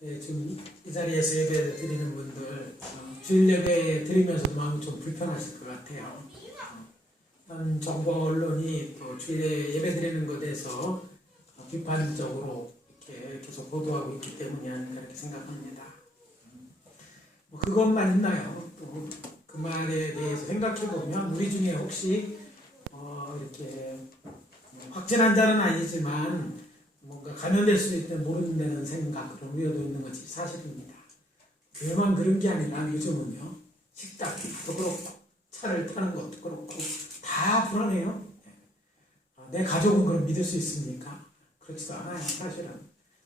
지금 이 자리에서 예배 드리는 분들 주일 예배 드리면서도 마음이 좀 불편하실 것 같아요. 정보 언론이 또 주일에 예배 드리는 것에 대해서 비판적으로 이렇게 계속 보도하고 있기 때문이 아닌가 이렇게 생각합니다. 그것만 있나요? 또 그 말에 대해서 생각해 보면 우리 중에 혹시 이렇게 확진한 자는 아니지만 뭔가 감염될 수 있는 모른다는 생각, 그런 우려도 있는 것이 사실입니다. 교회만 그런 게 아니라 요즘은요, 식당도 그렇고 차를 타는 것도 그렇고 다 불안해요. 내 가족은 그럼 믿을 수 있습니까? 그렇지도 않아요, 사실은.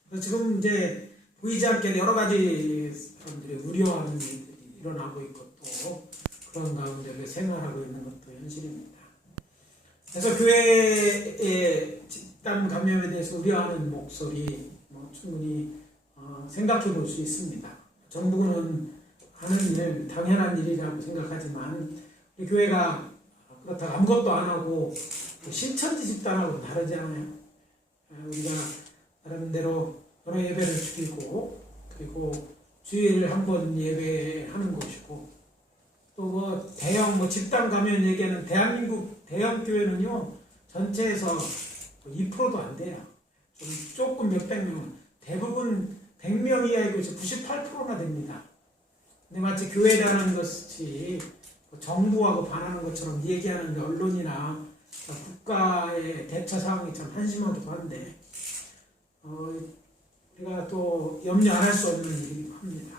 그래서 지금 이제 보이지 않게 여러 가지 사람들이 우려하는 일들이 일어나고 있고 또 그런 가운데 생활하고 있는 것도 현실입니다. 그래서 교회의 집단 감염에 대해서 우려하는 목소리 충분히 생각해 볼 수 있습니다. 정부는 하는 일, 당연한 일이라고 생각하지만 우리 교회가 그렇다고 아무것도 안 하고 신천지 집단하고는 다르지 않아요. 우리가 나름대로 여러 예배를 드리고 그리고 주일에 한 번 예배하는 곳이고 또 대형 집단 감염 얘기하는 대한민국 대형 교회는요 전체에서 2%도 안 돼요. 조금 몇백 명, 대부분 100명 이하이고 98%나 됩니다. 근데 마치 교회라는 것이 정부하고 반하는 것처럼 얘기하는 언론이나 국가의 대처 상황이 참 한심하기도 한데 우리가 또 염려 안 할 수 없는 일이기도 합니다.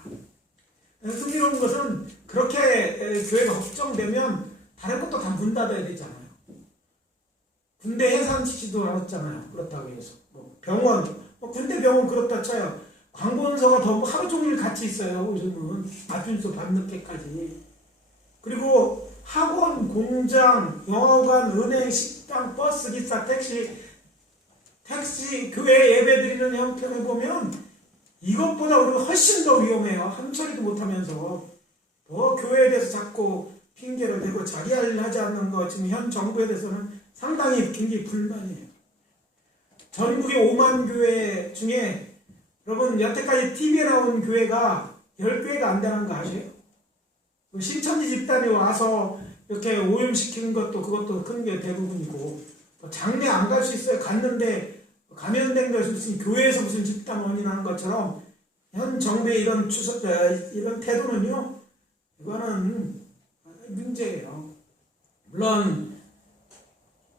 흥미로운 것은 그렇게 교회가 걱정되면 다른 것도 다 문 닫아야 되잖아요. 군대 해산시키지도 않았잖아요. 그렇다고 해서 병원, 군대 병원 그렇다 쳐요. 관공서가 더 하루 종일 같이 있어요. 요즘은 아침부터 밤늦게까지. 그리고 학원, 공장, 영화관, 은행, 식당, 버스, 기사, 택시, 교회 예배드리는 형편을 보면 이것보다 우리가 훨씬 더 위험해요. 한 소리도 못하면서 교회에 대해서 자꾸 핑계를 대고 자기 할 일 하지 않는 거 지금 현 정부에 대해서는 상당히 굉장히 불만이에요. 전국의 5만 교회 중에 여러분 여태까지 TV에 나온 교회가 10교회가 안 되는 거 아세요? 신천지 집단이 와서 이렇게 오염시키는 것도 그것도 큰 게 대부분이고 장례 안 갈 수 있어요. 갔는데 감염된 것이 무슨 교회에서 무슨 집단 원인하는 것처럼 현 정부의 이런 이런 태도는요 이거는 문제예요. 물론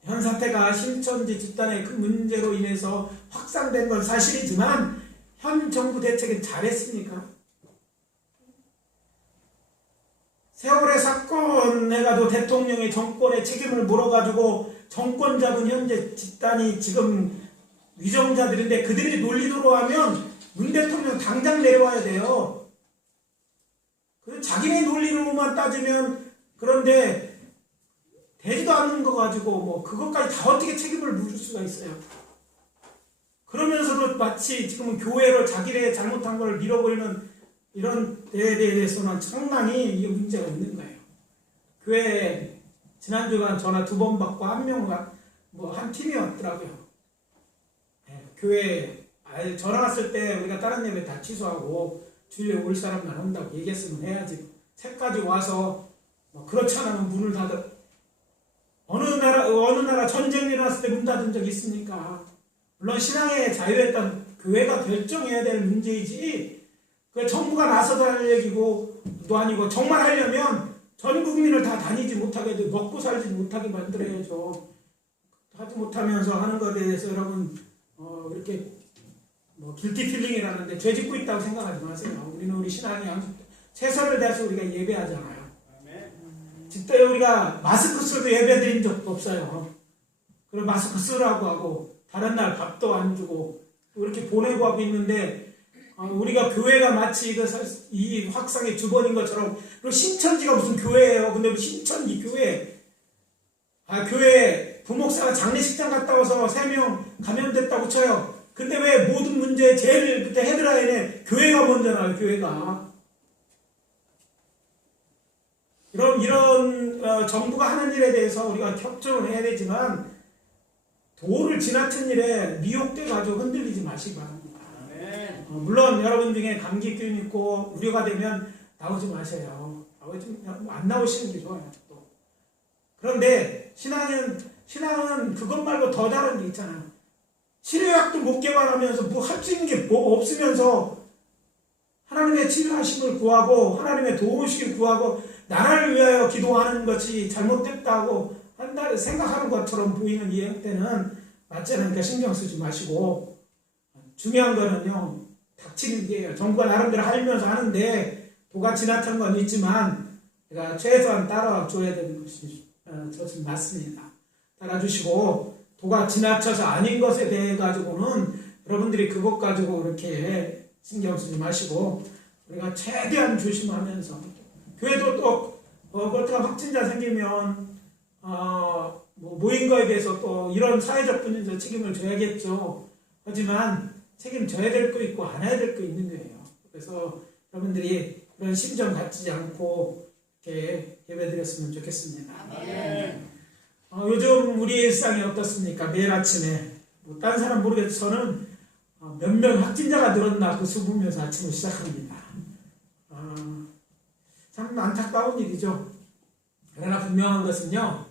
현 사태가 신천지 집단의 큰 문제로 인해서 확산된 건 사실이지만 현 정부 대책은 잘했습니까? 세월의 사건 해가지고 대통령의 정권의 책임을 물어가지고 정권 잡은 현재 집단이 지금 위정자들인데 그들이 논리대로 하면 문 대통령 당장 내려와야 돼요. 자기네 논리로만 따지면 그런데 되지도 않는 거 가지고 그것까지 다 어떻게 책임을 물을 수가 있어요. 그러면서도 마치 지금은 교회로 자기네 잘못한 걸 밀어버리는 이런 데에 대해서는 상당히 이게 문제가 있는 거예요. 교회 지난주간 전화 2번 받고 한 명과 한 팀이 왔더라고요. 교회 전화 왔을 때 우리가 다른 예배 다 취소하고 주일에 올 사람만 온다고 얘기했으면 해야지. 책까지 와서 그렇지 않으면 문을 닫아. 어느 나라 전쟁이 일어났을 때 문 닫은 적 있습니까? 물론 신앙의 자유에 따른 교회가 결정해야 될 문제이지 그 정부가 나서서 할 얘기고 또 아니고 정말 하려면 전 국민을 다 다니지 못하게 먹고 살지 못하게 만들어야죠. 하지 못하면서 하는 것에 대해서 여러분 이렇게 길티 필링이라는데 죄 짓고 있다고 생각하지 마세요. 우리는 우리 신앙이 최선을 다해서 우리가 예배하잖아요. 진짜 우리가 마스크 쓰고 예배 드린 적도 없어요. 그리고 마스크 쓰라고 하고 다른 날 밥도 안 주고 이렇게 보내고 하고 있는데 우리가 교회가 마치 이 확산의 주범인 것처럼 그리고 신천지가 무슨 교회예요. 근데 신천지 교회 교회 부목사가 장례식장 갔다 와서 3명 감염됐다고 쳐요. 근데 왜 모든 문제에 제일 그때 헤드라인에 교회가 먼저나요. 교회가 이런 정부가 하는 일에 대해서 우리가 협조를 해야 되지만 도를 지나친 일에 미혹돼가지고 흔들리지 마시기 바랍니다. 물론 여러분 중에 감기균 있고 우려가 되면 나오지 마세요. 안 나오시는 게 좋아요. 또. 그런데 신앙은 그것 말고 더 다른 게 있잖아요. 치료약도 못 개발하면서 뭐 할 수 있는 게 뭐 없으면서 하나님의 치료하심을 구하고 하나님의 도우시길 구하고 나라를 위하여 기도하는 것이 잘못됐다고 한다 생각하는 것처럼 보이는 이 형태는 맞지 않으니까 신경 쓰지 마시고, 중요한 거는요, 닥치는 게예요. 정부가 나름대로 하면서 하는데 도가 지나친 건 있지만 제가 최소한 따라줘야 되는 것이 저는 맞습니다. 따라주시고, 도가 지나쳐서 아닌 것에 대해 가지고는 여러분들이 그것 가지고 이렇게 신경 쓰지 마시고 우리가 최대한 조심하면서, 교회도 또 그렇다고 확진자 생기면 뭐 모인 거에 대해서 또 이런 사회적 분야에서 책임을 져야겠죠. 하지만 책임져야 될 거 있고 안 해야 될 거 있는 거예요. 그래서 여러분들이 그런 심정 갖지 않고 이렇게 예배드렸으면 좋겠습니다. 요즘 우리의 일상이 어떻습니까? 매일 아침에 뭐 다른 사람 모르겠어. 저는 몇 명 확진자가 늘었나 그 수보면서 아침을 시작합니다. 참 안타까운 일이죠. 그러나 분명한 것은요,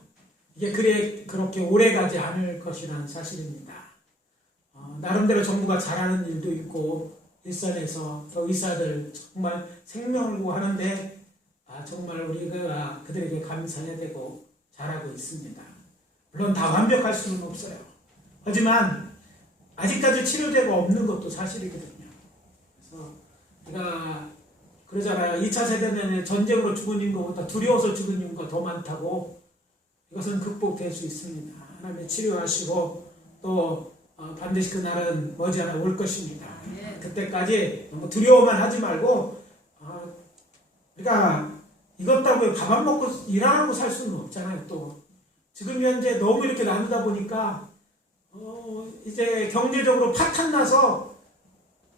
이게 그렇게 오래 가지 않을 것이라는 사실입니다. 나름대로 정부가 잘하는 일도 있고 일선에서 또 의사들 정말 생명을 구하는데 정말 우리가 그들에게 감사해야 되고 잘하고 있습니다. 물론 다 완벽할 수는 없어요. 하지만 아직까지 치료제가 없는 것도 사실이거든요. 그래서 우리가 그러잖아요. 2차 세대는 전쟁으로 죽은 인구보다 두려워서 죽은 인구가 더 많다고. 이것은 극복될 수 있습니다. 하나님이 치료하시고 또 반드시 그 날은 머지않아 올 것입니다. 그때까지 너무 두려워만 하지 말고 그러니까 이것다고 밥 안 먹고 일 안 하고 살 수는 없잖아요. 또 지금 현재 너무 이렇게 나누다 보니까 이제 경제적으로 파탄나서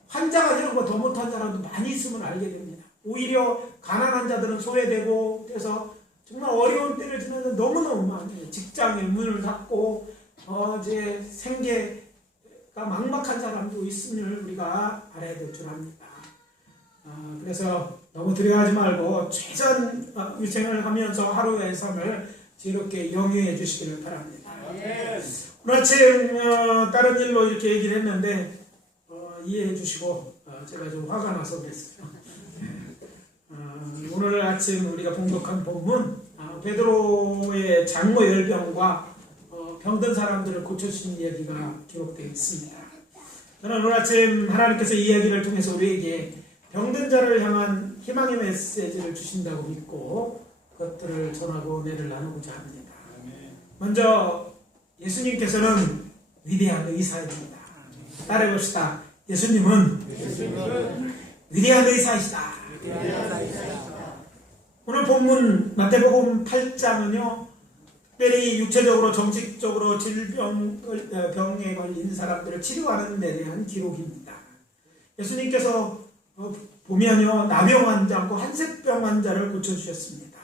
환자가 이런 거 더 못한 사람도 많이 있으면 알게 됩니다. 오히려 가난한 자들은 소외되고, 그래서 정말 어려운 때를 지나서 너무너무 많아요. 직장의 문을 닫고 이제 생계가 막막한 사람도 있음을 우리가 알아야 될 줄 압니다. 그래서 너무 두려워하지 말고 최선 위생을 하면서 하루의 삶을 지혜롭게 영위해 주시기를 바랍니다. 오늘 아침 다른 일로 이렇게 얘기를 했는데 이해해 주시고 제가 좀 화가 나서 그랬어요. 오늘 아침 우리가 봉독한 본문 베드로의 장모 열병과 병든 사람들을 고쳐주신 이야기가 기록되어 있습니다. 저는 오늘 아침 하나님께서 이 이야기를 통해서 우리에게 병든 자를 향한 희망의 메시지를 주신다고 믿고 그것들을 전하고 은혜를 나누고자 합니다. 먼저 예수님께서는 위대한 의사입니다. 따라해봅시다. 예수님은 위대한 의사이시다. 오늘 본문 마태복음 8장은요, 특별히 육체적으로 정식적으로 질병에 걸린 사람들을 치료하는 데 대한 기록입니다. 예수님께서 보면요, 나병 환자고 한색병 환자를 고쳐주셨습니다.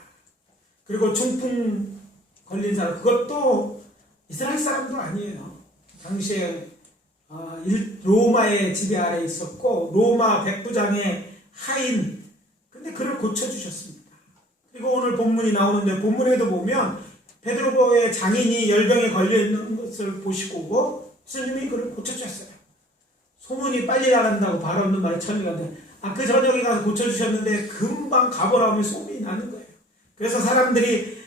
그리고 중풍 걸린 사람, 그것도 이스라엘 사람도 아니에요. 당시에 로마의 지배 아래 있었고 로마 백부장의 하인, 근데 그를 고쳐주셨습니다. 그리고 오늘 본문이 나오는데 본문에도 보면 베드로의 장인이 열병에 걸려있는 것을 보시고 예수님이 그를 고쳐주셨어요. 소문이 빨리 나간다고 바로 없는 말에 천리가 돼. 그 저녁에 가서 고쳐주셨는데 금방 가보라면 소문이 나는 거예요. 그래서 사람들이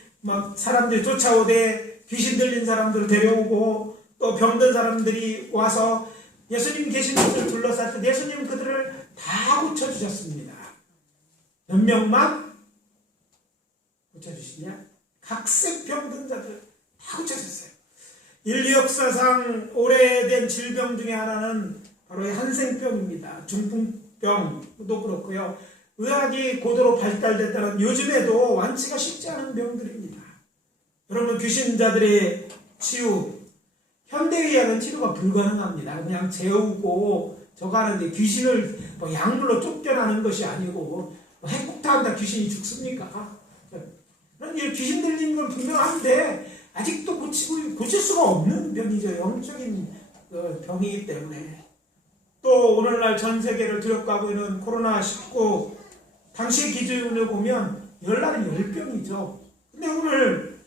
쫓아오되 귀신 들린 사람들을 데려오고 또 병든 사람들이 와서 예수님 계신 곳을 둘러쌌을 때 예수님은 그들을 다 고쳐주셨습니다. 몇 명만 고쳐주시냐? 각색 병든 자들 다 고쳐주셨어요. 인류 역사상 오래된 질병 중에 하나는 바로 한센병입니다. 중풍병도 그렇고요. 의학이 고도로 발달됐다는 요즘에도 완치가 쉽지 않은 병들입니다. 여러분, 귀신자들의 치유, 현대의학은 치료가 불가능합니다. 그냥 재우고 저거 하는데 귀신을 약물로 쫓겨나는 것이 아니고 핵폭탄다 귀신이 죽습니까? 귀신 들리는 건 분명한데 아직도 고칠 수가 없는 병이죠. 영적인 병이기 때문에. 또 오늘날 전 세계를 뒤엎가고 있는 코로나19 당시 기준으로 보면 열날은 열병이죠. 근데 오늘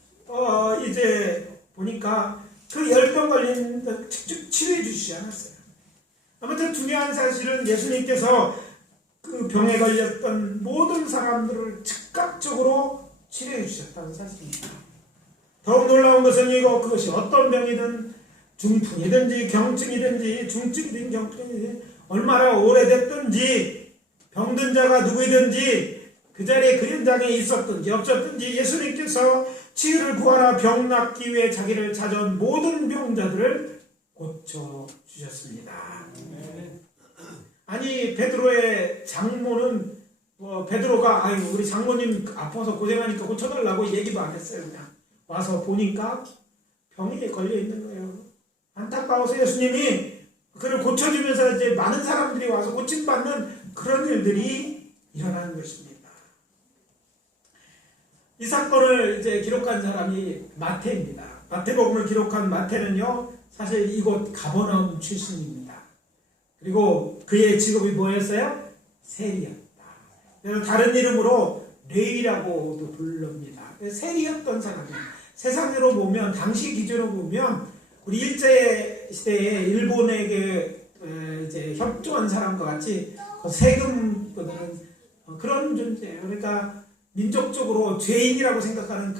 이제 보니까 그 열병 걸린 직접 치료해 주시지 않았어요. 아무튼 중요한 사실은 예수님께서 그 병에 걸렸던 모든 사람들을 즉각적으로 치료해 주셨다는 사실입니다. 더욱 놀라운 것은 그것이 어떤 병이든 중풍이든지 경증이든지 중증이든 경증이든지 얼마나 오래됐든지 병든 자가 누구이든지 그 자리에 그 현장에 있었든지 없었든지 예수님께서 치유를 구하라 병 낫기 위해 자기를 찾아온 모든 병자들을 고쳐주셨습니다. 아니 베드로의 장모는 베드로가 우리 장모님 아파서 고생하니까 고쳐달라고 얘기도 안 했어요. 그냥 와서 보니까 병에 걸려있는 거예요. 안타까워서 예수님이 그를 고쳐주면서 이제 많은 사람들이 와서 고침받는 그런 일들이 일어나는 것입니다. 이 사건을 이제 기록한 사람이 마태입니다. 마태복음을 기록한 마태는요, 사실 이곳 가버나움 출신입니다. 그리고 그의 직업이 뭐였어요? 세리였다. 그래서 다른 이름으로 레위라고도 부릅니다. 세리였던 사람이에요. 세상으로 보면, 당시 기준으로 보면 우리 일제 시대에 일본에게 이제 협조한 사람과 같이 세금 거는 그런 존재예요. 그러니까 민족적으로 죄인이라고 생각하는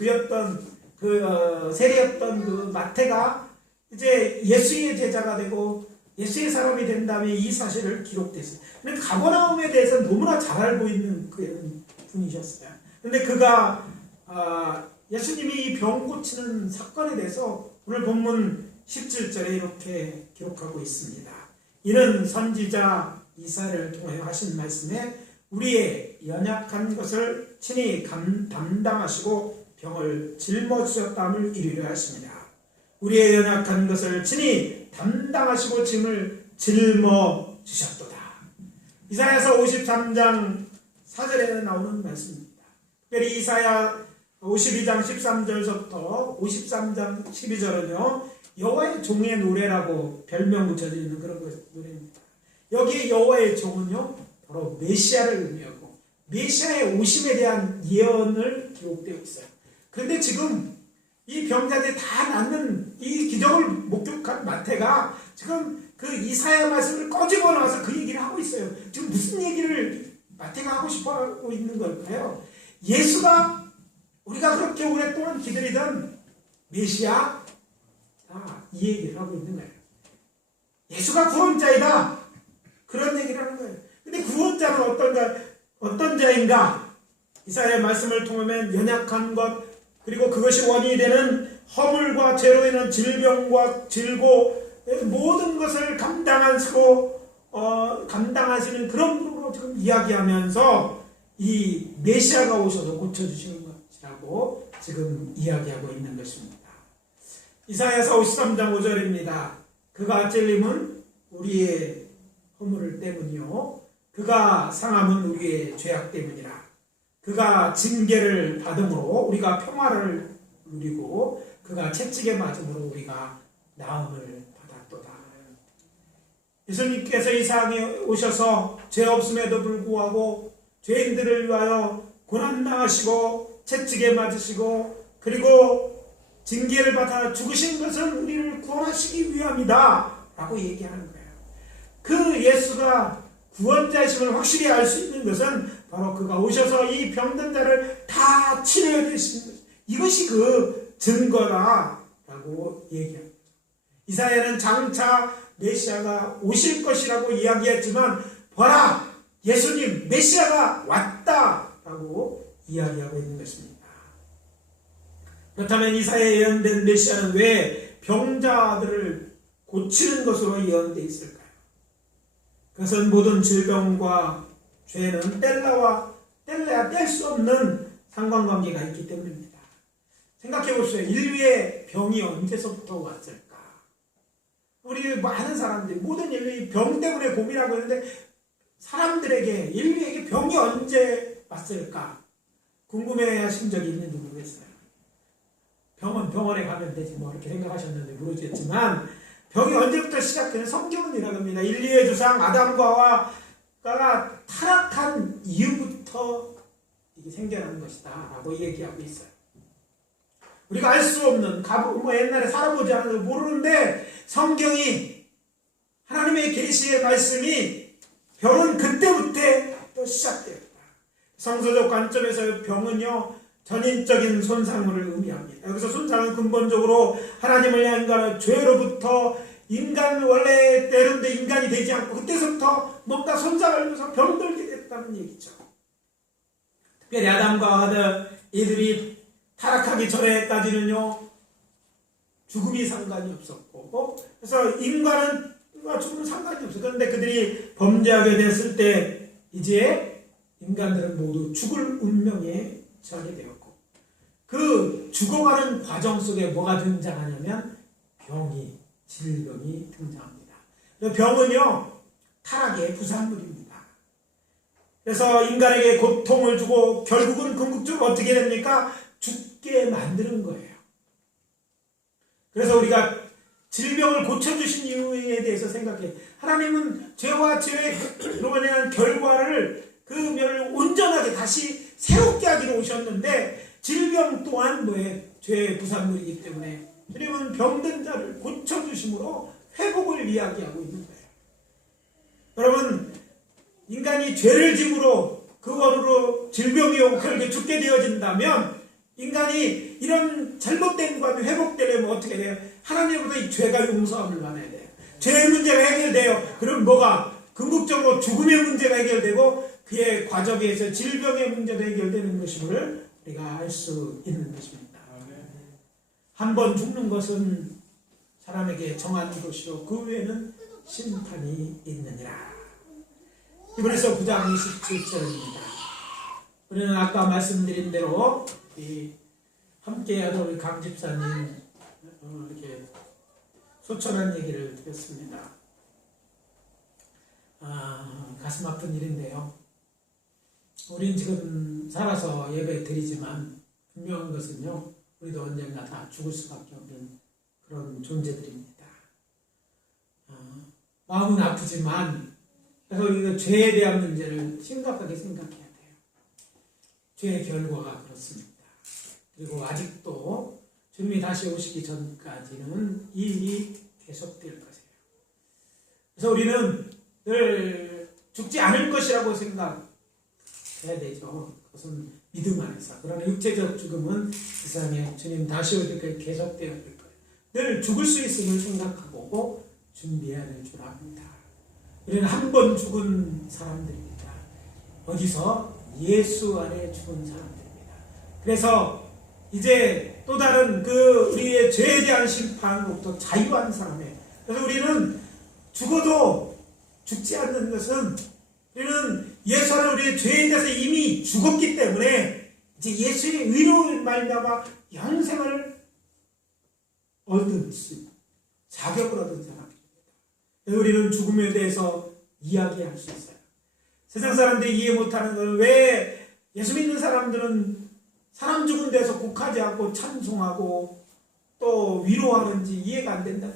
세리였던 그 마태가 이제 예수의 제자가 되고 예수의 사람이 된 다음에 이 사실을 기록됐어요. 근데 가버나움에 대해서 너무나 잘 알고 있는 그런 분이셨어요. 근데 그가 예수님이 이 병 고치는 사건에 대해서 오늘 본문 17절에 이렇게 기록하고 있습니다. 이는 선지자 이사야를 통하여 하신 말씀에 우리의 연약한 것을 친히 담당하시고 병을 짊어지셨다함을 이루려 하십니다. 우리의 연약한 것을 친히 담당하시고 짐을 짊어지셨도다. 이사야서 53장 4절에 나오는 말씀입니다. 특별히 이사야 52장 13절부터 53장 12절은요 여호와의 종의 노래라고 별명 붙여져 있는 그런 노래입니다. 여기 여호와의 종은요 바로 메시아를 의미하고 메시아의 오심에 대한 예언을 기록되어 있어요. 그런데 지금 이 병자들이 다 낫는 이 기적을 목격한 마태가 지금 그 이사야 말씀을 꺼집어 나와서 그 얘기를 하고 있어요. 지금 무슨 얘기를 마태가 하고 싶어 하고 있는 걸까요? 예수가 우리가 그렇게 오랫동안 기다리던 메시아, 이 얘기를 하고 있는 거예요. 예수가 구원자이다. 그런 얘기를 하는 거예요. 근데 구원자는 어떤 자인가? 이사야의 말씀을 통하면 연약한 것, 그리고 그것이 원인이 되는 허물과 죄로 인한 질병과 질고 모든 것을 감당하시는 그런 분으로 지금 이야기하면서 이 메시아가 오셔서 고쳐주시는 것이라고 지금 이야기하고 있는 것입니다. 이사야서 53장 5절입니다. 그가 찔림은 우리의 허물 때문이요 그가 상함은 우리의 죄악 때문이라. 그가 징계를 받음으로 우리가 평화를 누리고 그가 채찍에 맞음으로 우리가 나음을 받았도다. 예수님께서 이 세상에 오셔서 죄 없음에도 불구하고 죄인들을 위하여 고난당하시고 채찍에 맞으시고 그리고 징계를 받아 죽으신 것은 우리를 구원하시기 위함이다 라고 얘기하는 거예요. 그 예수가 구원자이심을 확실히 알 수 있는 것은 바로 그가 오셔서 이 병든 자를 다 치료해 주신 것, 이것이 그 증거다 라고 얘기합니다. 이사야는 장차 메시아가 오실 것이라고 이야기했지만 보라 예수님 메시아가 왔다 라고 이야기하고 있는 것입니다. 그렇다면 이사야에 예언된 메시아는 왜 병자들을 고치는 것으로 예언되어 있을까요? 그것은 모든 질병과 죄는 뗄래야 뗄 수 없는 상관관계가 있기 때문입니다. 생각해 보세요. 인류의 병이 언제서부터 왔을까? 우리 많은 사람들이 모든 인류의 병 때문에 고민하고 있는데 사람들에게 인류에게 병이 언제 왔을까? 궁금해하신 적이 있는지 모르겠어요. 병원에 가면 되지 뭐 이렇게 생각하셨는지 모르겠지만 병이 언제부터 시작되는 성경은 이라고 합니다. 인류의 조상 아담과 하와가 타락한 이후부터 이게 생겨난 것이다 라고 얘기하고 있어요. 우리가 알 수 없는 옛날에 살아보지 않아서 모르는데 성경이 하나님의 계시의 말씀이 병은 그때부터 시작되었다. 성서적 관점에서 병은요 전인적인 손상물을 의미합니다. 여기서 손상은 근본적으로 하나님을 향한 죄로부터 인간 원래 때론데 인간이 되지 않고 그때서부터 뭔가 손상을 줘서 병들게 됐다는 얘기죠. 특별히 아담과 하와 이들이 타락하기 전에까지는요 죽음이 상관이 없었고 그래서 인간은 죽음은 상관이 없어요. 그런데 그들이 범죄하게 됐을 때 이제 인간들은 모두 죽을 운명에 처하게 되었고 그 죽어가는 과정 속에 뭐가 등장하냐면 질병이 등장합니다. 병은요 타락의 부산물입니다. 그래서 인간에게 고통을 주고 결국은 궁극적으로 어떻게 됩니까? 죽게 만드는 거예요. 그래서 우리가 질병을 고쳐주신 이유에 대해서 생각해. 하나님은 죄와 죄로 인한 결과를 그 면을 온전하게 다시 새롭게 하기로 오셨는데 질병 또한 뭐예요? 죄의 부산물이기 때문에 주님은 병든 자를 고쳐주심으로 회복을 이야기하고 있는 거예요. 여러분 인간이 죄를 짐으로 그 원으로 질병이 오고 그렇게 죽게 되어진다면 인간이 이런 잘못된 것이 회복되려면 어떻게 돼요? 하나님으로부터 이 죄가 용서함을 받아야 돼요. 죄의 문제가 해결돼요. 그럼 뭐가? 궁극적으로 죽음의 문제가 해결되고 그의 과정에서 질병의 문제도 해결되는 것임을 우리가 알 수 있는 것입니다. 한 번 죽는 것은 사람에게 정한 것이요 그 후에는 심판이 있느니라. 히브리서 9장 27절입니다. 우리는 아까 말씀드린 대로 함께하던 우리 강 집사님 이렇게 소천한 얘기를 드렸습니다. 가슴 아픈 일인데요. 우린 지금 살아서 예배 드리지만 분명한 것은요. 우리도 언젠가 다 죽을 수밖에 없는 그런 존재들입니다. 마음은 아프지만 그래서 우리가 죄에 대한 문제를 심각하게 생각해야 돼요. 죄의 결과가 그렇습니다. 그리고 아직도 주님이 다시 오시기 전까지는 이 일이 계속될 것이에요. 그래서 우리는 늘 죽지 않을 것이라고 생각해야 되죠. 그것은 믿음 안에서. 그러나 육체적 죽음은 이 세상에 주님 다시 올 때까지 계속되어야 될 거예요. 늘 죽을 수 있음을 생각하고 준비해야 될 줄 압니다. 우리는 한 번 죽은 사람들입니다. 어디서? 예수 안에 죽은 사람들입니다. 그래서 이제 또 다른 우리의 죄에 대한 심판으로부터 자유한 사람이에요. 그래서 우리는 죽어도 죽지 않는 것은 우리는 예수 안에 우리의 죄에 대해서 이미 죽었기 때문에 이제 예수의 의로 말미암아 영생을 얻은 자격을 얻은 사람입니다. 우리는 죽음에 대해서 이야기할 수 있어요. 세상 사람들이 이해 못하는 건 왜 예수 믿는 사람들은 사람 죽은 데서 곡하지 않고 찬송하고 또 위로하는지 이해가 안 된다.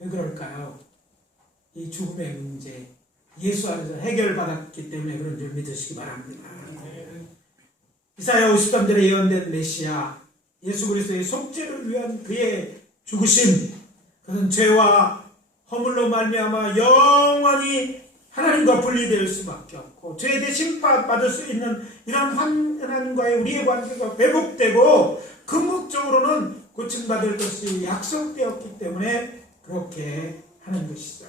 왜 그럴까요? 이 죽음의 문제 예수 안에서 해결받았기 때문에 그런 줄 믿으시기 바랍니다. 이사야 53절에 예언된 메시아 예수 그리스도의 속죄를 위한 그의 죽으심 그것은 죄와 허물로 말미암아 영원히 하나님과 분리될 수밖에 없고 죄에 대해 심판받을 수 있는 이런 하나님과의 우리의 관계가 회복되고 궁극적으로는 고침받을 것이 약속되었기 때문에 그렇게 하는 것이죠.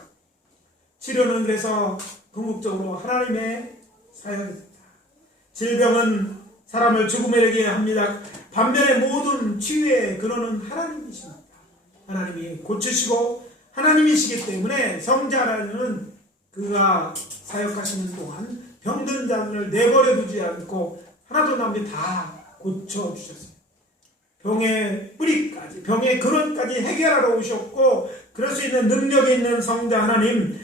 치료는 그래서 궁극적으로 하나님의 사역입니다. 질병은 사람을 죽음에 이르게 합니다. 반면에 모든 치유의 근원은 하나님이십니다. 하나님이 고치시고 하나님이시기 때문에 성자 하나님은 그가 사역하시는 동안 병든 자를 내버려 두지 않고 하나도 남게 다 고쳐주셨어요. 병의 뿌리까지 병의 근원까지 해결하러 오셨고 그럴 수 있는 능력이 있는 성자 하나님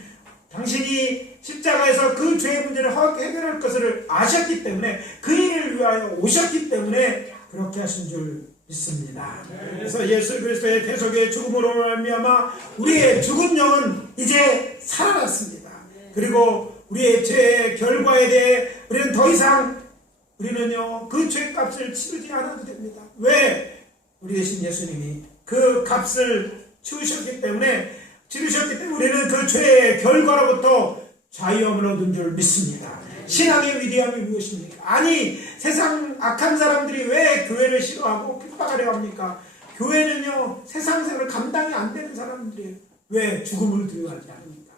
당신이 십자가에서 그 죄의 문제를 해결할 것을 아셨기 때문에 그 일을 위하여 오셨기 때문에 그렇게 하신 줄 믿습니다. 그래서 예수 그리스도의 대속의 죽음으로 말미암아 우리의 죽은 영은 이제 살아났습니다. 그리고 우리의 죄의 결과에 대해 우리는 더 이상 우리는요 그 죄값을 치르지 않아도 됩니다. 왜? 우리 대신 예수님이 그 값을 치르셨기 때문에 우리는 그 죄의 결과로부터 자유함을 얻은 줄 믿습니다. 신앙의 위대함이 무엇입니까? 아니 세상 악한 사람들이 왜 교회를 싫어하고 핍박하려 합니까? 교회는요 세상생활을 감당이 안 되는 사람들이에요. 왜? 죽음을 두려워하지 않습니까?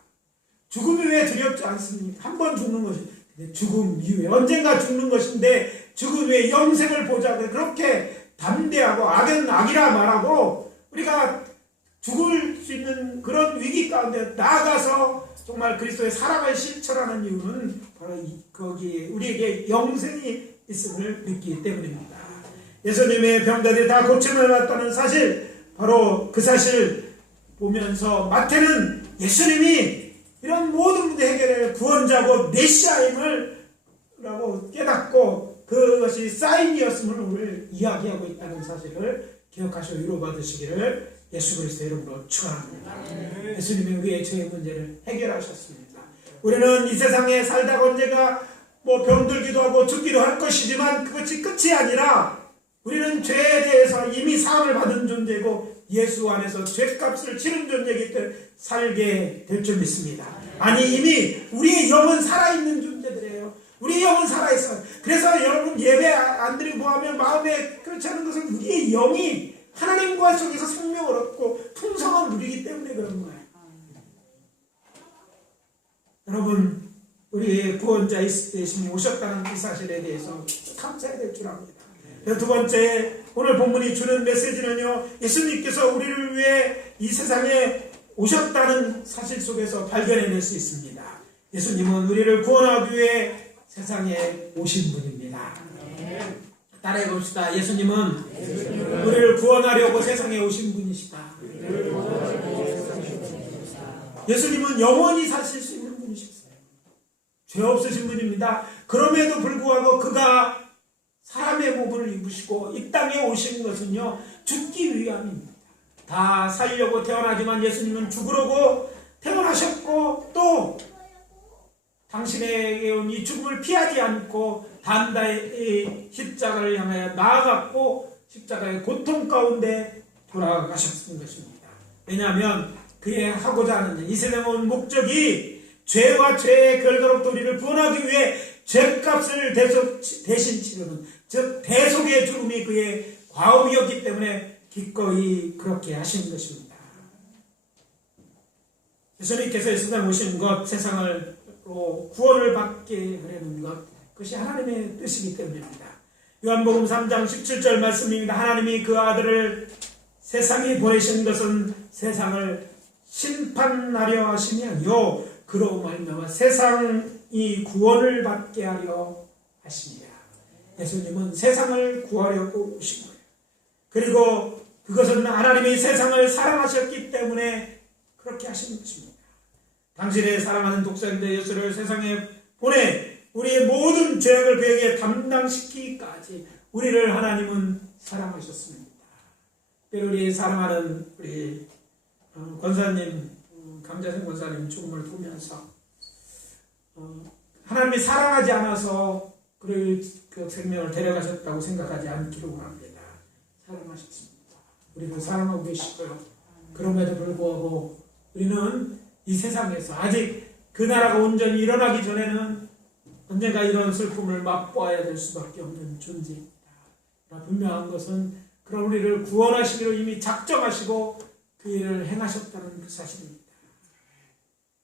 죽음이 왜 두렵지 않습니까? 한 번 죽는 것이 죽음 이후에 언젠가 죽는 것인데 죽음 후에 영생을 보자고 그렇게 담대하고 악은 악이라 말하고 우리가 죽을 수 있는 그런 위기 가운데 나아가서 정말 그리스도의 사랑을 실천하는 이유는 바로 거기에 우리에게 영생이 있음을 믿기 때문입니다. 예수님의 병자들이 다 고침을 받았다는 사실, 바로 그 사실 보면서 마태는 예수님이 이런 모든 문제 해결의 구원자고 메시아임을 라고 깨닫고 그것이 사인이었음을 오늘 이야기하고 있다는 사실을 기억하시고 위로받으시기를 예수 그리스도의 이름으로 축원합니다. 예수님이 우리의 죄의 문제를 해결하셨습니다. 우리는 이 세상에 살다가 언제가 병들기도 하고 죽기도 할 것이지만 그것이 끝이 아니라 우리는 죄에 대해서 이미 사함을 받은 존재고 예수 안에서 죄값을 치른 존재이기 때문에 살게 될 줄 믿습니다. 아니 이미 우리의 영은 살아있는 존재들이에요. 우리의 영은 살아있어요. 그래서 여러분 예배 안 드리고 하면 마음에 그렇지 않은 것은 우리의 영이 하나님과 속에서 생명을 얻고 풍성함을 누리기 때문에 그런 거예요. 여러분 우리의 구원자 예수님이 오셨다는 이 사실에 대해서 감사해야 될 줄 압니다. 두 번째 오늘 본문이 주는 메시지는요, 예수님께서 우리를 위해 이 세상에 오셨다는 사실 속에서 발견해낼 수 있습니다. 예수님은 우리를 구원하기 위해 세상에 오신 분입니다. 따라해 봅시다. 예수님은 우리를 구원하려고 세상에 오신 분이시다. 예수님은 영원히 사실 수 있는 분이셨어요. 죄 없으신 분입니다. 그럼에도 불구하고 그가 사람의 몸을 입으시고 이 땅에 오신 것은요 죽기 위함입니다. 다 살려고 태어나지만 예수님은 죽으려고 태어나셨고 또 당신에게 온 이 죽음을 피하지 않고 단다의 십자가를 향하여 나아갔고 십자가의 고통 가운데 돌아가셨던 것입니다. 왜냐하면 그의 하고자 하는 이 세상에 온 목적이 죄와 죄의 결과로부터 우리를 구원하기 위해 죄값을 대신 치르는, 즉 대속의 죽음이 그의 과업이었기 때문에 기꺼이 그렇게 하신 것입니다. 예수님께서 이 세상에 오신 것, 세상을 구원을 받게 하려는 것, 그것이 하나님의 뜻이기 때문입니다. 요한복음 3장 17절 말씀입니다. 하나님이 그 아들을 세상에 보내신 것은 세상을 심판하려 하심이 아니요 그로 말미암아 세상이 구원을 받게 하려 하심이라. 예수님은 세상을 구하려고 오신 거예요. 그리고 그것은 하나님이 세상을 사랑하셨기 때문에 그렇게 하신 것입니다. 당신의 사랑하는 독생자 예수를 세상에 보내 우리의 모든 죄악을 그에게 담당시키기까지 우리를 하나님은 사랑하셨습니다. 우리 사랑하는 우리 권사님, 강자생 권사님 죽음을 보면서 하나님이 사랑하지 않아서 그 생명을 데려가셨다고 생각하지 않기를 원합니다. 사랑하셨습니다. 우리를 사랑하고 계시고요. 그럼에도 불구하고 우리는 이 세상에서 아직 그 나라가 온전히 일어나기 전에는 언젠가 이런 슬픔을 맛보아야 될 수밖에 없는 존재입니다. 분명한 것은 그럼 우리를 구원하시기로 이미 작정하시고 그 일을 행하셨다는 그 사실입니다.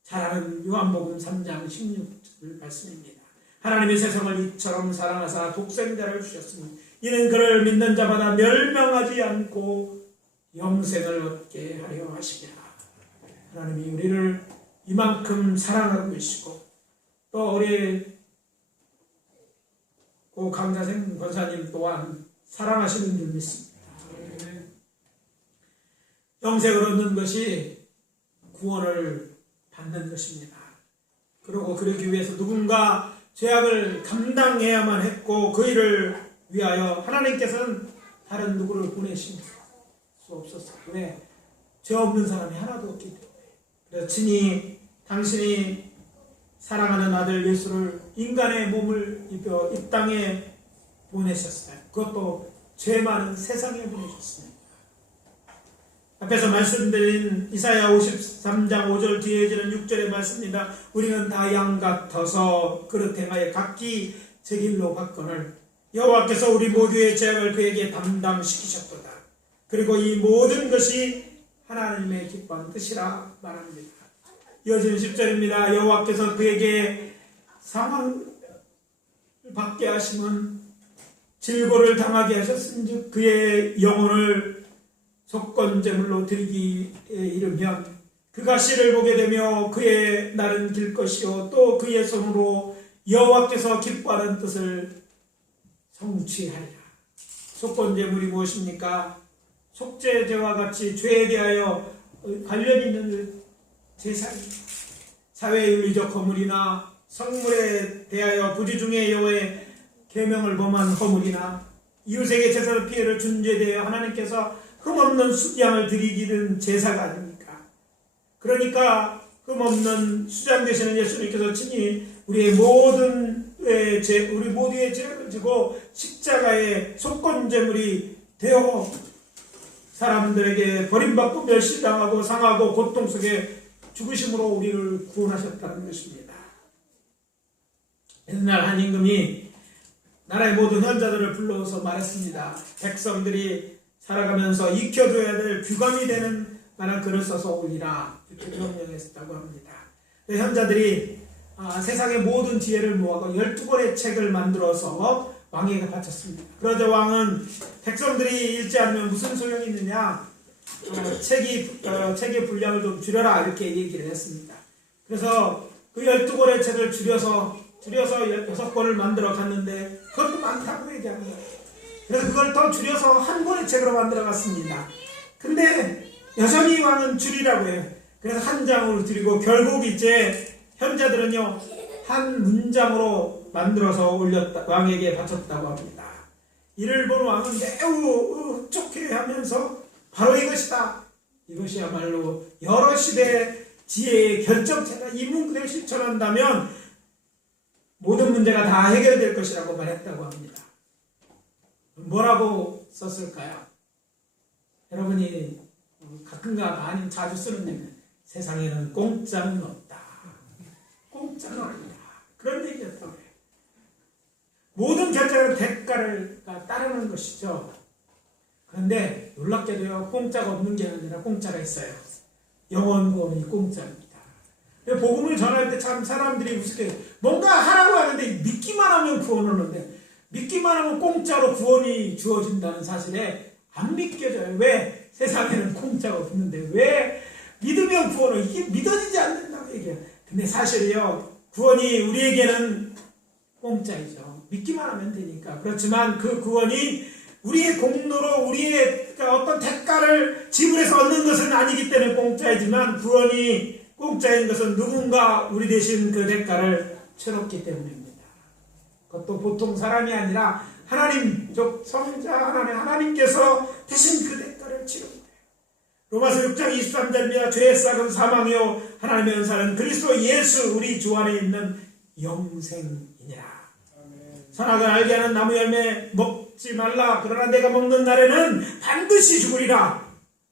잘 아는 요한복음 3장 16절 말씀입니다. 하나님이 세상을 이처럼 사랑하사 독생자를 주셨으니 이는 그를 믿는 자마다 멸망하지 않고 영생을 얻게 하려 하시리라. 하나님이 우리를 이만큼 사랑하고 계시고 또 우리 고 강자생 권사님 또한 사랑하시는 줄 믿습니다. 영생을 얻는 것이 구원을 받는 것입니다. 그리고 그러기 위해서 누군가 죄악을 감당해야만 했고 그 일을 위하여 하나님께서는 다른 누구를 보내실 수 없었어요. 왜? 죄 없는 사람이 하나도 없기 때문에. 그래서 친히 당신이 사랑하는 아들 예수를 인간의 몸을 입혀 이 땅에 보내셨어요. 그것도 죄 많은 세상에 보내셨습니다. 앞에서 말씀드린 이사야 53장 5절 뒤에 이어지는 6절의 말씀입니다. 우리는 다 양 같아서 그릇 행하여 각기 제 길로 갔거늘 여호와께서 우리 모두의 죄악을 그에게 담당시키셨도다. 그리고 이 모든 것이 하나님의 기뻐하는 뜻이라 말합니다. 이어지는 10절입니다. 여호와께서 그에게 사망을 받게 하시면 질고를 당하게 하셨은즉 그의 영혼을 속건제물로 드리기에 이르면 그가 씨를 보게 되며 그의 날은 길 것이요 또 그의 손으로 여호와께서 기뻐하는 뜻을 성취하리라. 속건제물이 무엇입니까? 속죄제와 같이 죄에 대하여 관련 있는 제사입니다. 사회윤리적 허물이나 성물에 대하여 부지 중에 여호와의 계명을 범한 허물이나 이웃에게 제사로 피해를 준 죄에 대하여 하나님께서 흠없는 양을 드리기는 제사가 아닙니까? 그러니까 흠없는 수장 되시는 예수님께서 친히 우리 모두의 죄를 지고 십자가의 속건제물이 되어 사람들에게 버림받고 멸시당하고 상하고 고통 속에 죽으심으로 우리를 구원하셨다는 것입니다. 옛날 한 임금이 나라의 모든 현자들을 불러서 말했습니다. 백성들이 살아가면서 익혀둬야 될 규감이 되는 만한 글을 써서 올리라 이렇게 명령했다고 합니다. 현자들이 세상의 모든 지혜를 모아서 12권의 책을 만들어서 왕에게 바쳤습니다. 그러자 왕은 백성들이 읽지 않으면 무슨 소용이 있느냐, 책의 분량을 좀 줄여라 이렇게 얘기를 했습니다. 그래서 그 12권의 책을 줄여서 6권을 만들어 갔는데 그것도 많다고 얘기합니다. 그래서 그걸 더 줄여서 한 권의 책으로 만들어 갔습니다. 근데 여전히 왕은 줄이라고 해요. 그래서 한 장으로 줄이고 결국 이제 현자들은요 한 문장으로 만들어서 왕에게 바쳤다고 합니다. 이를 본 왕은 매우 흡족해하면서 바로 이것이다. 이것이야말로 여러 시대 지혜의 결정체다. 이 문구를 실천한다면 모든 문제가 다 해결될 것이라고 말했다고 합니다. 뭐라고 썼을까요? 여러분이 가끔가다 아니면 자주 쓰는 얘기는 세상에는 공짜는 없다. 공짜는 없다. 그런 얘기였다고 해요. 모든 결정은 대가를 따르는 것이죠. 그런데 놀랍게도요, 공짜가 없는 게 아니라 공짜가 있어요. 영원 구원이 공짜입니다. 복음을 전할 때 참 사람들이 우습게 뭔가 하라고 하는데 믿기만 하면 구원을 하는데 믿기만 하면 공짜로 구원이 주어진다는 사실에 안 믿겨져요. 왜? 세상에는 공짜가 없는데 왜 믿으면 구원을 이게 믿어지지 않는다고 얘기해요. 근데 사실이요, 구원이 우리에게는 공짜이죠. 믿기만 하면 되니까. 그렇지만 그 구원이 우리의 공로로 우리의 어떤 대가를 지불해서 얻는 것은 아니기 때문에 공짜이지만 구원이 공짜인 것은 누군가 우리 대신 그 대가를 치렀기 때문입니다. 그것도 보통 사람이 아니라 하나님, 즉 성자 하나님께서 대신 그 대가를 치른 거예요. 로마서 6장 23절입니다. 죄의 싹은 사망이요 하나님의 은사는 그리스도 예수 우리 주 안에 있는 영생이니라. 선악을 알게 하는 나무 열매 먹지 말라. 그러나 내가 먹는 날에는 반드시 죽으리라.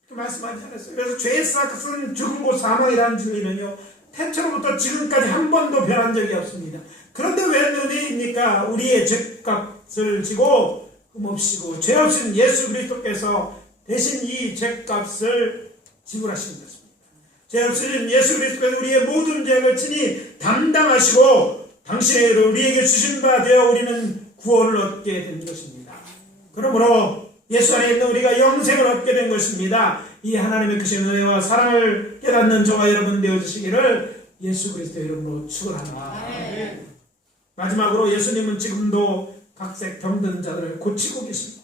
이렇게 말씀하지 않았어요. 그래서 죄의 싹은 죽은 곳 사망이라는 진리는요, 태초로부터 지금까지 한 번도 변한 적이 없습니다. 그런데 왜 은혜입니까? 우리의 죄값을 지고 흠없이고 죄 없인 예수 그리스도께서 대신 이 죄값을 지불하신 것입니다. 죄 없으신 예수 그리스도께서 우리의 모든 죄를 친히 담당하시고 당신의 의로 우리에게 주신 바 되어 우리는 구원을 얻게 된 것입니다. 그러므로 예수 안에 있는 우리가 영생을 얻게 된 것입니다. 이 하나님의 크신 은혜와 사랑을 깨닫는 저와 여러분 되어주시기를 예수 그리스도의 이름으로 축원합니다. 마지막으로 예수님은 지금도 각색 병든 자들을 고치고 계십니다.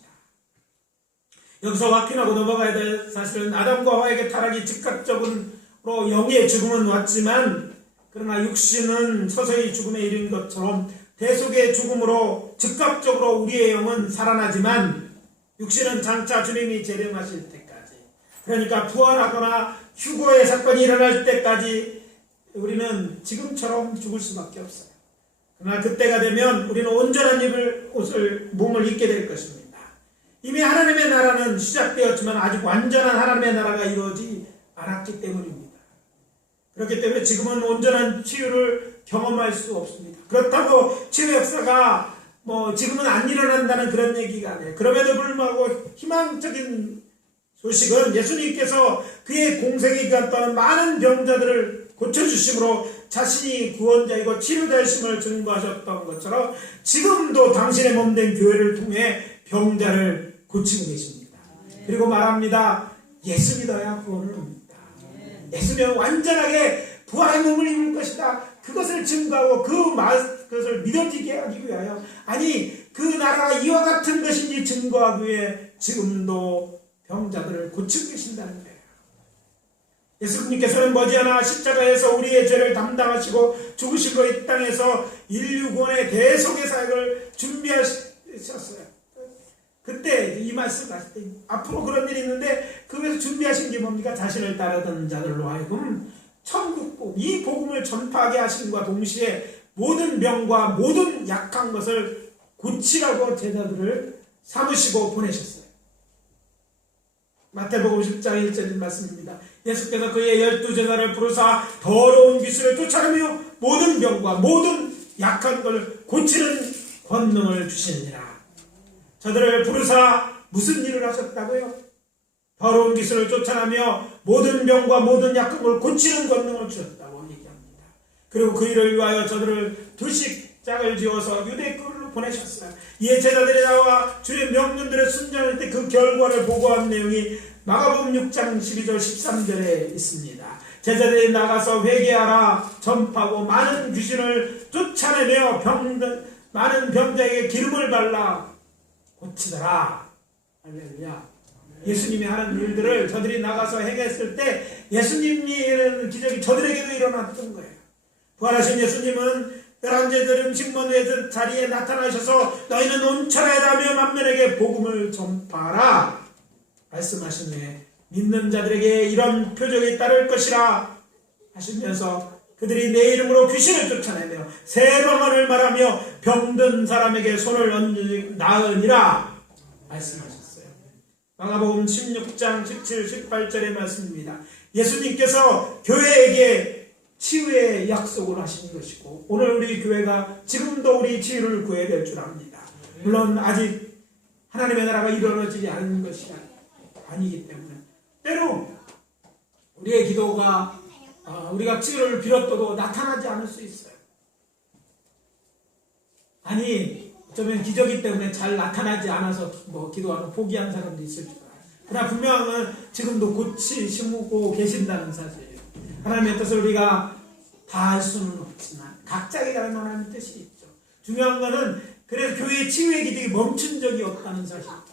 여기서 확인하고 넘어가야 될 사실은 아담과 하와에게 타락이 즉각적으로 영의 죽음은 왔지만 그러나 육신은 서서히 죽음에 이른 것처럼 대속의 죽음으로 즉각적으로 우리의 영은 살아나지만 육신은 장차 주님이 재림하실 때까지, 그러니까 부활하거나 휴거의 사건이 일어날 때까지 우리는 지금처럼 죽을 수밖에 없어요. 그러나 그때가 되면 우리는 온전한 몸을 입게 될 것입니다. 이미 하나님의 나라는 시작되었지만 아직 완전한 하나님의 나라가 이루어지지 않았기 때문입니다. 그렇기 때문에 지금은 온전한 치유를 경험할 수 없습니다. 그렇다고 치유 역사가 지금은 안 일어난다는 그런 얘기가 아니에요. 그럼에도 불구하고 희망적인 소식은 예수님께서 그의 공생의 기간 동안 많은 병자들을 고쳐주심으로 자신이 구원자이고 치료자이심을 증거하셨던 것처럼 지금도 당신의 몸된 교회를 통해 병자를 고치고 계십니다. 그리고 말합니다. 예수 믿어야 구원을 옵니다. 예수 믿으면 완전하게 부활의 몸을 입을 것이다. 그것을 증거하고 그것을 믿어지게 하기 위하여, 아니 그 나라가 이와 같은 것인지 증거하기 위해 지금도 병자들을 고치고 계신다는 거예요. 예수님께서는 머지않아 십자가에서 우리의 죄를 담당하시고 죽으시고 이 땅에서 인류 구원의 대속의 사역을 준비하셨어요. 그때 이 말씀 하실 때 앞으로 그런 일이 있는데 그것을 준비하신 게 뭡니까? 자신을 따르던 자들로 하여금 천국복, 이 복음을 전파하게 하심과 동시에 모든 병과 모든 약한 것을 고치라고 제자들을 삼으시고 보내셨어요. 마태복음 10장 1절인 말씀입니다. 예수께서 그의 12제자를 부르사 더러운 귀신을 쫓아내며 모든 병과 모든 약한 것을 고치는 권능을 주시니라. 저들을 부르사 무슨 일을 하셨다고요? 더러운 귀신을 쫓아내며 모든 병과 모든 약한 걸 고치는 권능을 주셨다고 얘기합니다. 그리고 그 일을 위하여 저들을 두씩 짝을 지어서 유대교로 보내셨어요. 이에 제자들이 나와 주의 명령들을 순종할 때 그 결과를 보고한 내용이 마가복음 6장 12절 13절에 있습니다. 제자들이 나가서 회개하라 전파하고 많은 귀신을 쫓아내며 많은 병자에게 기름을 발라 고치더라. 할렐루야. 예수님이 하는 일들을 저들이 나가서 행했을 때 예수님이 이런 기적이 저들에게도 일어났던 거예요. 부활하신 예수님은 11제들 음식먼 자리에 나타나셔서 너희는 온천하라며 만민에게 복음을 전파하라 말씀하신 후에 믿는 자들에게 이런 표적이 따를 것이라 하시면서 그들이 내 이름으로 귀신을 쫓아내며 새 방언을 말하며 병든 사람에게 손을 얹으니 나으니라 말씀하셨어요. 마가복음 16장 17, 18절의 말씀입니다. 예수님께서 교회에게 치유의 약속을 하신 것이고 오늘 우리 교회가 지금도 우리 치유를 구해야 될 줄 압니다. 물론 아직 하나님의 나라가 이루어지지 않은 것이 아니기 때문에 때로 우리의 기도가 우리가 치유를 빌었어도 나타나지 않을 수 있어요. 아니 어쩌면 기적이 때문에 잘 나타나지 않아서 기도하고 포기한 사람도 있을 줄 알아요. 그러나 분명은 지금도 고치시고 계신다는 사실이에요. 하나님의 뜻을 우리가 다 할 수는 없지만 각자에게 다른 하나님의 뜻이 있죠. 중요한 것은 그래서 교회의 치유의 기적이 멈춘 적이 없다는 사실입니다.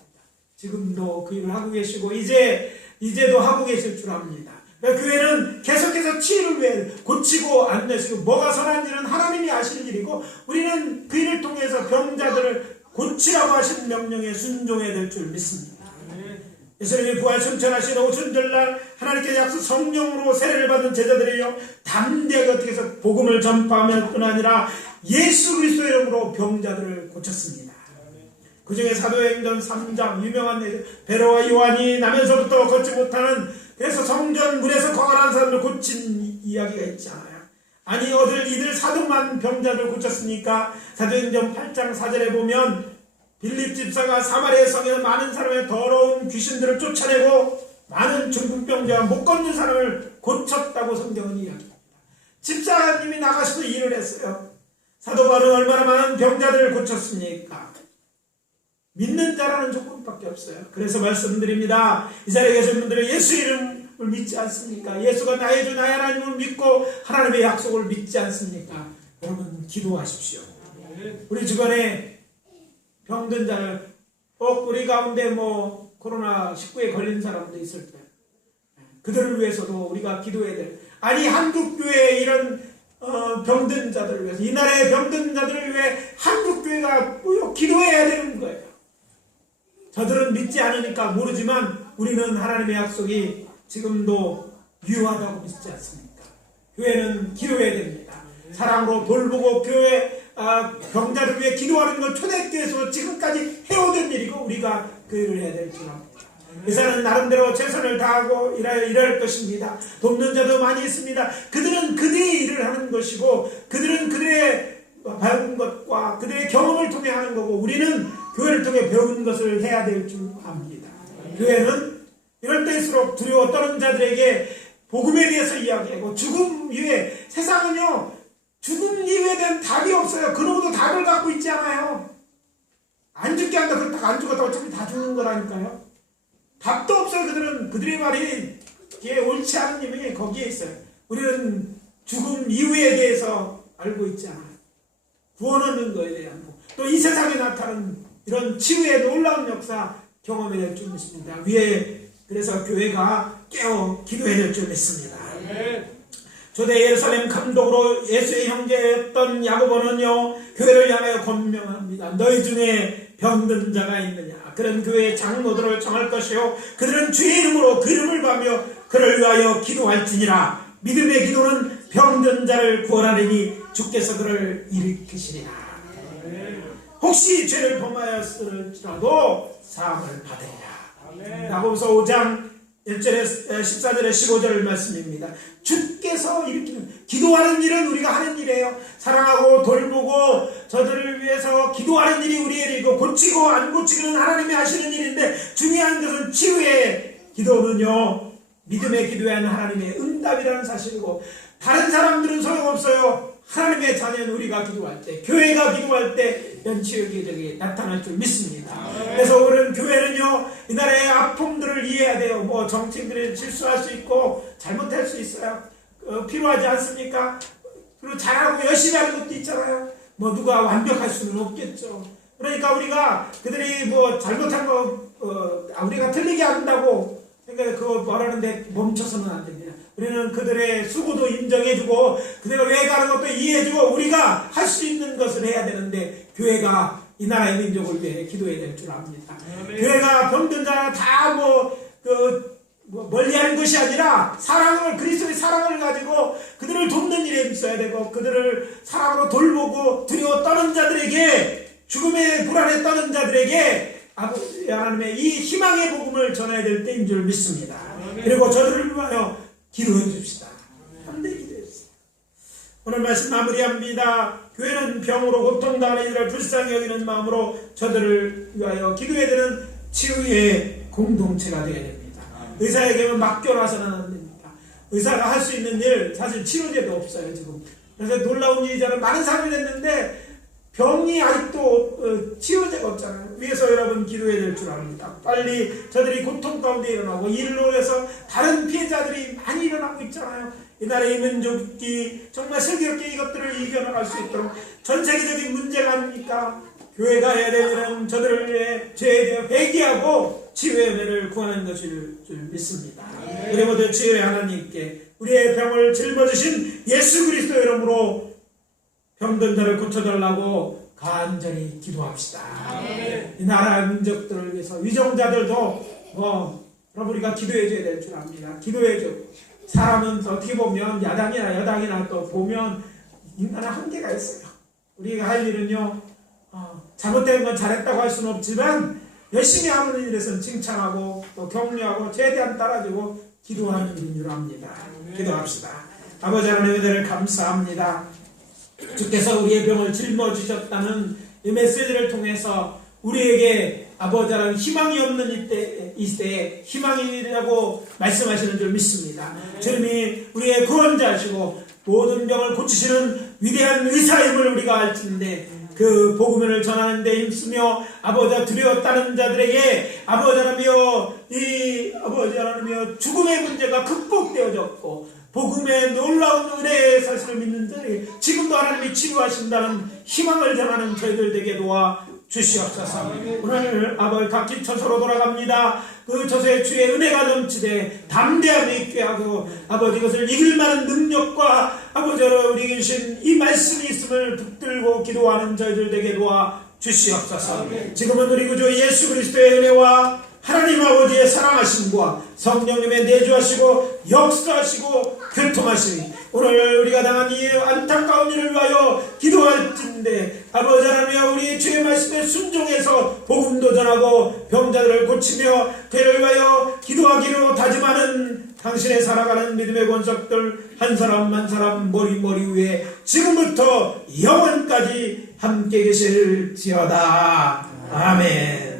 지금도 그 일을 하고 계시고 이제도 하고 계실 줄 압니다. 교회는 계속해서 치유를 위해 고치고 안내시고 뭐가 선한 일은 하나님이 아시는 일이고 우리는 그 일을 통해서 병자들을 고치라고 하신 명령에 순종해야 될 줄 믿습니다. 예수님이 부활 승천하신 오순절날 하나님께 약속 성령으로 세례를 받은 제자들이요 담대하게 어떻게 해서 복음을 전파하며 뿐 아니라 예수 그리스도의 이름으로 병자들을 고쳤습니다. 그 중에 사도행전 3장 유명한 베로와 요한이 나면서부터 걷지 못하는 그래서 성전 문에서 거활한 사람을 고친 이야기가 있지 않아요. 아니 이들 사도만 병자를 고쳤으니까 사도행전 8장 4절에 보면 빌립 집사가 사마리아 성에서 많은 사람의 더러운 귀신들을 쫓아내고 많은 중풍병자와 못 걷는 사람을 고쳤다고 성경은 이야기합니다. 집사님이 나가셔서 일을 했어요. 사도 바울은 얼마나 많은 병자들을 고쳤습니까? 믿는 자라는 조건밖에 없어요. 그래서 말씀드립니다. 이 자리에 계신 분들은 예수 이름을 믿지 않습니까? 예수가 나의 주 나의 하나님을 믿고 하나님의 약속을 믿지 않습니까? 여러분 기도하십시오. 우리 주변에 병든 자를 꼭 우리 가운데 코로나19에 걸린 사람도 있을 때 그들을 위해서도 우리가 기도해야 될 아니 한국교회에 이런 병든 자들을 위해서 이 나라의 병든 자들을 위해 한국교회가 기도해야 되는 거예요. 저들은 믿지 않으니까 모르지만 우리는 하나님의 약속이 지금도 유효하다고 믿지 않습니까? 교회는 기도해야 됩니다. 사랑으로 돌보고 교회 병자를 위해 기도하는 걸 초대교회에서 지금까지 해오던 일이고 우리가 그 일을 해야 될 줄 압니다. 의사는 나름대로 최선을 다하고 일할 것입니다. 돕는 자도 많이 있습니다. 그들은 그들의 일을 하는 것이고 그들은 그들의 배운 것과 그들의 경험을 통해 하는 거고 우리는 교회를 통해 배운 것을 해야 될 줄 압니다. 교회는 이럴 때일수록 두려워 떠는 자들에게 복음에 대해서 이야기하고 죽음 이후에 세상은요 죽음 이후에 대한 답이 없어요. 그 누구도 답을 갖고 있지 않아요. 안 죽게 한다 그렇다고 안 죽었다 어차피 다 죽는 거라니까요. 답도 없어요. 그들의 말이 옳지 않은 이유가 거기에 있어요. 우리는 죽음 이후에 대해서 알고 있지 않아요. 구원 얻는 것에 대한 또 이 세상에 나타나는 이런 치유의 놀라운 역사 경험해야 될 줄 믿습니다. 위에 그래서 교회가 깨어 기도해야 될 줄 믿습니다. 초대 예루살렘 감독으로 예수의 형제였던 야고보는요 교회를 향하여 권명합니다. 너희 중에 병든 자가 있느냐? 그런 교회의 장로들을 정할 것이요 그들은 주의 이름으로 그 이름을 가며 그를 위하여 기도할지니라. 믿음의 기도는 병든 자를 구원하리니 주께서 그를 일으키시리라. 혹시 죄를 범하였을지라도 사함을 받으리라. 야고보서 5장 1절에 14절에 15절 말씀입니다. 주께서 일으키는 기도하는 일은 우리가 하는 일이에요. 사랑하고 돌보고 저들을 위해서 기도하는 일이 우리의 일이고 고치고 안 고치고는 하나님이 하시는 일인데 중요한 것은 치유의 기도는요 믿음의 기도에 하는 하나님의 응답이라는 사실이고 다른 사람들은 소용없어요. 하나님의 자녀는 우리가 기도할 때 교회가 기도할 때 연치의 기적이 나타날 줄 믿습니다. 그래서 우리는 교회는요 이 나라의 아픔들을 이해해야 돼요. 뭐 정치인들이 실수할 수 있고 잘못할 수 있어요. 필요하지 않습니까? 그리고 잘하고 열심히 하는 것도 있잖아요. 뭐 누가 완벽할 수는 없겠죠. 그러니까 우리가 그들이 뭐 잘못한 거 우리가 틀리게 한다고 그러니까 그거 뭐라는데 멈춰서는 안 됩니다. 우리는 그들의 수고도 인정해주고 그들을 왜 가는 것도 이해해주고 우리가 할 수 있는 것을 해야 되는데 교회가 이 나라의 민족을 위해 기도해야 될 줄 압니다. 교회가 병든 자 다 멀리하는 것이 아니라 사랑을 그리스도의 사랑을 가지고 그들을 돕는 일에 있어야 되고 그들을 사랑으로 돌보고 두려워 떠는 자들에게 죽음의 불안에 떠는 자들에게 하나님의 이 희망의 복음을 전해야 될 때인 줄 믿습니다. 그리고 저들을 위하여 기도해 줍시다. 함께 기도해 주세요. 오늘 말씀 마무리합니다. 교회는 병으로 고통당하는 이들을 불쌍히 여기는 마음으로 저들을 위하여 기도해야 되는 치유의 공동체가 되어야 됩니다. 의사에게만 맡겨놔서는 안 됩니다. 의사가 할 수 있는 일 사실 치료제도 없어요 지금. 그래서 놀라운 일이 저는 많은 사람이 됐는데 병이 아직도 치료제가 없잖아요. 위에서 여러분 기도해야 될 줄 압니다. 빨리 저들이 고통 가운데 일어나고 이로 해서 다른 피해자들이 많이 일어나고 있잖아요. 이 나라의 민족이 정말 슬기롭게 이것들을 이겨나갈 수 있도록 전 세계적인 문제가 아닙니까? 교회가 해야 될 일은 저들의 죄에 대해 회개하고 치유의 은혜를 구하는 것일 줄 믿습니다. 우리 모두 치유의 하나님께 우리의 병을 짊어지신 예수 그리스도 이름으로 병든 자를 고쳐달라고 간절히 기도합시다. 이 나라 민족들을 위해서 위정자들도 우리가 기도해줘야 될 줄 압니다. 기도해줘. 사람은 어떻게 보면 야당이나 여당이나 또 보면 인간은 한계가 있어요. 우리가 할 일은요 잘못된 건 잘했다고 할 수는 없지만 열심히 하는 일에서는 칭찬하고 또 격려하고 최대한 따라주고 기도하는 일인 줄 압니다. 기도합시다. 아버지 하나님의 은혜를 감사합니다. 주께서 우리의 병을 짊어지셨다는 이 메시지를 통해서 우리에게 아버지 하나님 희망이 없는 이 시대에 희망이라고 말씀하시는 줄 믿습니다. 주님이 우리의 구원자시고 모든 병을 고치시는 위대한 의사임을 우리가 알지인데 그 복음을 전하는 데 힘쓰며 아버지 두려웠다는 자들에게 아버지 하나님이여 죽음의 문제가 극복되어졌고 복음의 놀라운 은혜의 사실을 믿는 자들이 지금도 하나님이 치료하신다는 희망을 전하는 저희들 되게 도와 주시옵소서. 오늘 아버지 각기 처소로 돌아갑니다. 그 처소에 주의 은혜가 넘치되 담대함이 있게 하고 아버지 이것을 이길 만한 능력과 아버지 우리 계신 이 말씀이 있음을 붙들고 기도하는 저희들 되게 도와 주시옵소서. 지금은 우리 구주 예수 그리스도의 은혜와 하나님 아버지의 사랑하심과 성령님의 내주하시고 역사하시고 교통하심이 오늘 우리가 당한 이 안타까운 일을 위하여 기도할진대 아버지 하나님이여 우리 주의 말씀에 순종해서 복음도 전하고 병자들을 고치며 그를 위하여 기도하기로 다짐하는 당신의 살아가는 믿음의 권속들 한 사람 한 사람 머리 위에 지금부터 영원까지 함께 계실지어다. 아멘.